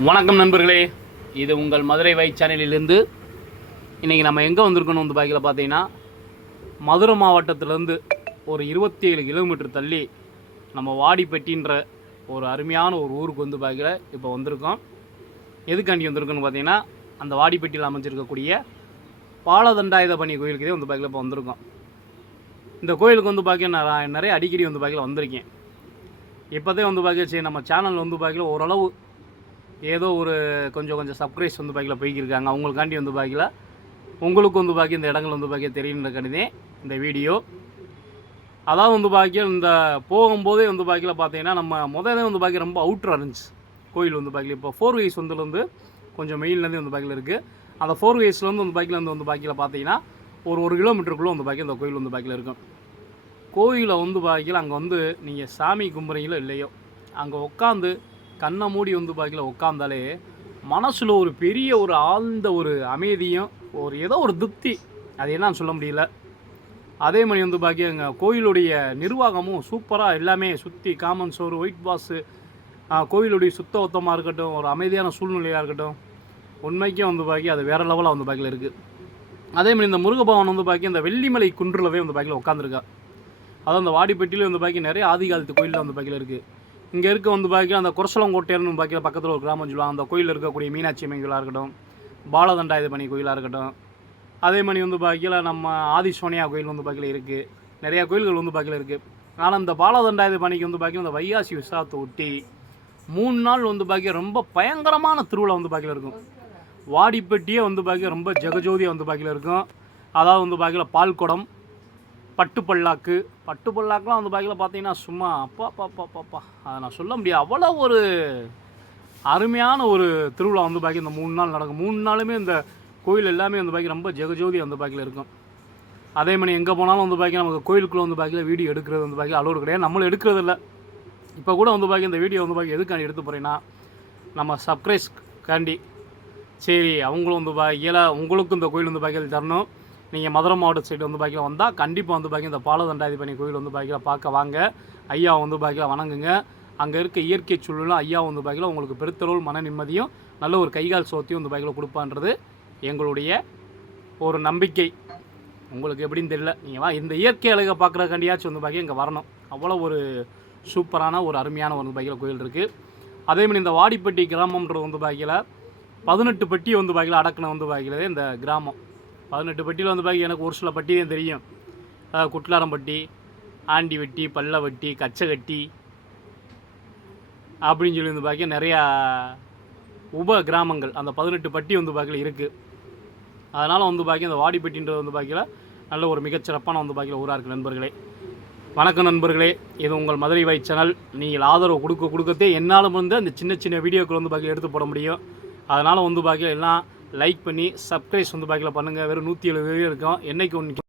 வணக்கம் நண்பர்களே, இது உங்கள் மதுரை வை சேனலிலிருந்து. இன்றைக்கி நம்ம எங்கே வந்திருக்கணும் வந்து பாக்கியில் பார்த்தீங்கன்னா, மதுரை மாவட்டத்திலேருந்து ஒரு 27 கிலோமீட்டர் தள்ளி நம்ம வாடிப்பட்டின்ற ஒரு அருமையான ஒரு ஊருக்கு வந்து பாக்கியில் இப்போ வந்திருக்கோம். எதுக்காண்டி வந்திருக்கோன்னு பார்த்தீங்கன்னா, அந்த வாடிப்பட்டியில் அமைஞ்சிருக்கக்கூடிய பாலதண்டாயுதபாணி கோயிலுக்கு வந்து பாக்கியில் இப்போ வந்திருக்கோம். இந்த கோயிலுக்கு வந்து பார்க்க நான் நிறைய அடிக்கடி வந்து பாக்கியில் வந்திருக்கேன். இப்போதே வந்து பார்க்க சரி நம்ம சேனல் வந்து பாக்கியில் ஓரளவு ஏதோ ஒரு கொஞ்சம் சப்ஸ்கிரைஸ் வந்து பாக்கியில் போய்க்கிருக்காங்க. அவங்களுக்காண்டி வந்து பாக்கியில் உங்களுக்கு வந்து பாக்கி இந்த இடங்கள் வந்து பாக்கிய தெரியுன்றக்காண்டிதே இந்த வீடியோ. அதாவது வந்து பாக்கிய இந்த போகும்போதே வந்து பாக்கியில் பார்த்தீங்கன்னா, நம்ம முதல்ல வந்து பாக்கிய ரொம்ப அவுட்ராக இருந்துச்சு கோயில் வந்து பாக்கியில். இப்போ 4 வேஸ் வந்துலேருந்து கொஞ்சம் மெயின்லேருந்து வந்து பாக்கியில் இருக்குது. அந்த 4 வேஸ்லேருந்து வந்து பாக்கியில் வந்து பாக்கியில் பார்த்தீங்கன்னா ஒரு கிலோமீட்டருக்குள்ளே வந்து பாக்கிய இந்த கோயில் வந்து பாக்கியில் இருக்கும். கோயிலை வந்து பாக்கியில் அங்கே வந்து நீங்கள் சாமி கும்பிட்றீங்களோ இல்லையோ, அங்கே உட்காந்து கண்ணை மூடி வந்து பாக்கியில் உட்காந்தாலே மனசில் ஒரு பெரிய ஒரு ஆழ்ந்த ஒரு அமைதியும் ஒரு ஏதோ ஒரு திருப்தி, அது என்னன்னு சொல்ல முடியல. அதே மாதிரி வந்து பாக்கி எங்கள் கோயிலுடைய நிர்வாகமும் சூப்பராக எல்லாமே சுற்றி காமன் சோறு ஒயிட் பாஸு, கோயிலுடைய சுத்தமாக இருக்கட்டும், ஒரு அமைதியான சூழ்நிலையாக இருக்கட்டும், உண்மைக்கும் வந்து பாக்கி அது வேறு லெவலாக வந்து பாக்கியில் இருக்குது. அதே மாதிரி இந்த முருகபவன் வந்து பாக்கி இந்த வெள்ளிமலை குன்றிலவே வந்து பாக்கியில் உட்காந்துருக்கா. அதாவது அந்த வாடிப்பட்டியில் வந்து பாக்கி நிறைய ஆதிகாலத்து கோயிலில் வந்து பாக்கியில் இருக்குது. இங்கே இருக்க வந்து பாக்கியில் அந்த குரசலங்கோட்டையர்னு பாக்கியில் பக்கத்தில் ஒரு கிராமம் சொல்லுவாங்க. அந்த கோயிலில் இருக்கக்கூடிய மீனாட்சி அம்மன் கோயிலாக இருக்கட்டும், பாலதண்டாயுதபாணி கோயிலாக இருக்கட்டும், அதே மாதிரி வந்து பாக்கியில் நம்ம ஆதிசோனியா கோயில் வந்து பாக்கியில் இருக்குது. நிறையா கோயில்கள் வந்து பாக்கியில் இருக்குது. ஆனால் இந்த பாலதண்டாயுதபாணிக்கு வந்து பாக்கியில் இந்த வைகாசி விசாரத்தை ஒட்டி 3 நாள் வந்து பாக்கிய ரொம்ப பயங்கரமான திருவிழா வந்து பாக்கியில் இருக்கும். வாடிப்பட்டியே வந்து பாக்கிய ரொம்ப ஜெகஜோதியாக வந்து பாக்கியில் இருக்கும். அதாவது வந்து பாக்கியில் பால்குடம், பட்டுப்பல்லாக்குலாம் வந்து பாக்கியில் பார்த்தீங்கன்னா சும்மா அப்பா அதை நான் சொல்ல முடியாது. அவ்வளோ ஒரு அருமையான ஒரு திருவிழா வந்து பாக்கி இந்த 3 நாள் நடக்கும். 3 நாளுமே இந்த கோயில் எல்லாமே வந்து பாக்கி ரொம்ப ஜெகஜோதி அந்த பாக்கியில் இருக்கும். அதே மாதிரி எங்கே போனாலும் வந்து பாக்கி நமக்கு கோயிலுக்குள்ளே வந்து பாக்கியில் வீடியோ எடுக்கிறது வந்து பாக்கி அலோடு கிடையாது. நம்மளும் எடுக்கிறது இல்லை. இப்போ கூட வந்து பாக்கி இந்த வீடியோ வந்து பாக்கி எதுக்காண்டி எடுத்து போகிறேன்னா, நம்ம சப்ஸ்கிரைஸ் காண்டி சரி அவங்களும் வந்து பாக்கியில் உங்களுக்கும் இந்த கோயில் வந்து பாக்கியில் தரணும். நீங்கள் மதுரை மாவட்ட சைடு வந்து பாக்கியில் வந்தால் கண்டிப்பாக வந்து பாக்கி இந்த பாலதண்டாயுதபாணி கோயில் வந்து பாக்கியில் பார்க்க வாங்க. ஐயா வந்து பாக்கியில் வணங்குங்க. அங்கே இருக்க இயற்கை சூழலும் ஐயா வந்து பாக்கியில் உங்களுக்கு பெருத்தளவு மன நிம்மதியும் நல்ல ஒரு கைகால் சோத்தையும் வந்து பாக்கியில் கொடுப்பான்றது எங்களுடைய ஒரு நம்பிக்கை. உங்களுக்கு எப்படின்னு தெரியல, நீங்கள் இந்த இயற்கை அழகை பார்க்குறக்காண்டியாச்சும் வந்து பாக்கி இங்கே வரணும். அவ்வளோ ஒரு சூப்பரான ஒரு அருமையான ஒரு பாக்கியில் கோயில் இருக்குது. அதேமாதிரி இந்த வாடிப்பட்டி கிராமம்ன்றது வந்து பாக்கியில் 18 பட்டியை வந்து பாக்கியில் அடக்கணும் வந்து பாக்கியில் இந்த கிராமம். 18 பட்டியில் வந்து பாக்கி எனக்கு ஒரு சில பட்டி தான் தெரியும். குட்லாரம்பட்டி, ஆண்டிவட்டி, பல்லவட்டி, கச்சகட்டி அப்படின்னு சொல்லி வந்து பாக்கி நிறையா உப கிராமங்கள் அந்த 18 பட்டி வந்து பாக்கியில் இருக்குது. அதனால் வந்து பாக்கி அந்த வாடிப்பட்டின்றது வந்து பாக்கியில் நல்ல ஒரு மிகச்சிறப்பான வந்து பாக்கியில் ஊராக இருக்குது. நண்பர்களே வணக்கம் நண்பர்களே, இது உங்கள் மதுரை வை சேனல். நீங்கள் ஆதரவு கொடுக்கத்தே என்னாலும் வந்து அந்த சின்ன வீடியோக்கள் வந்து பாக்கியில் எடுத்து போட முடியும். அதனால் வந்து பாக்கியில் எல்லாம் லைக் பண்ணி சப்ஸ்கிரைஸ் வந்து பாக்கியில் பண்ணுங்கள். வெறும் 170 வீடியோ இருக்கும். என்றைக்கு ஒன்று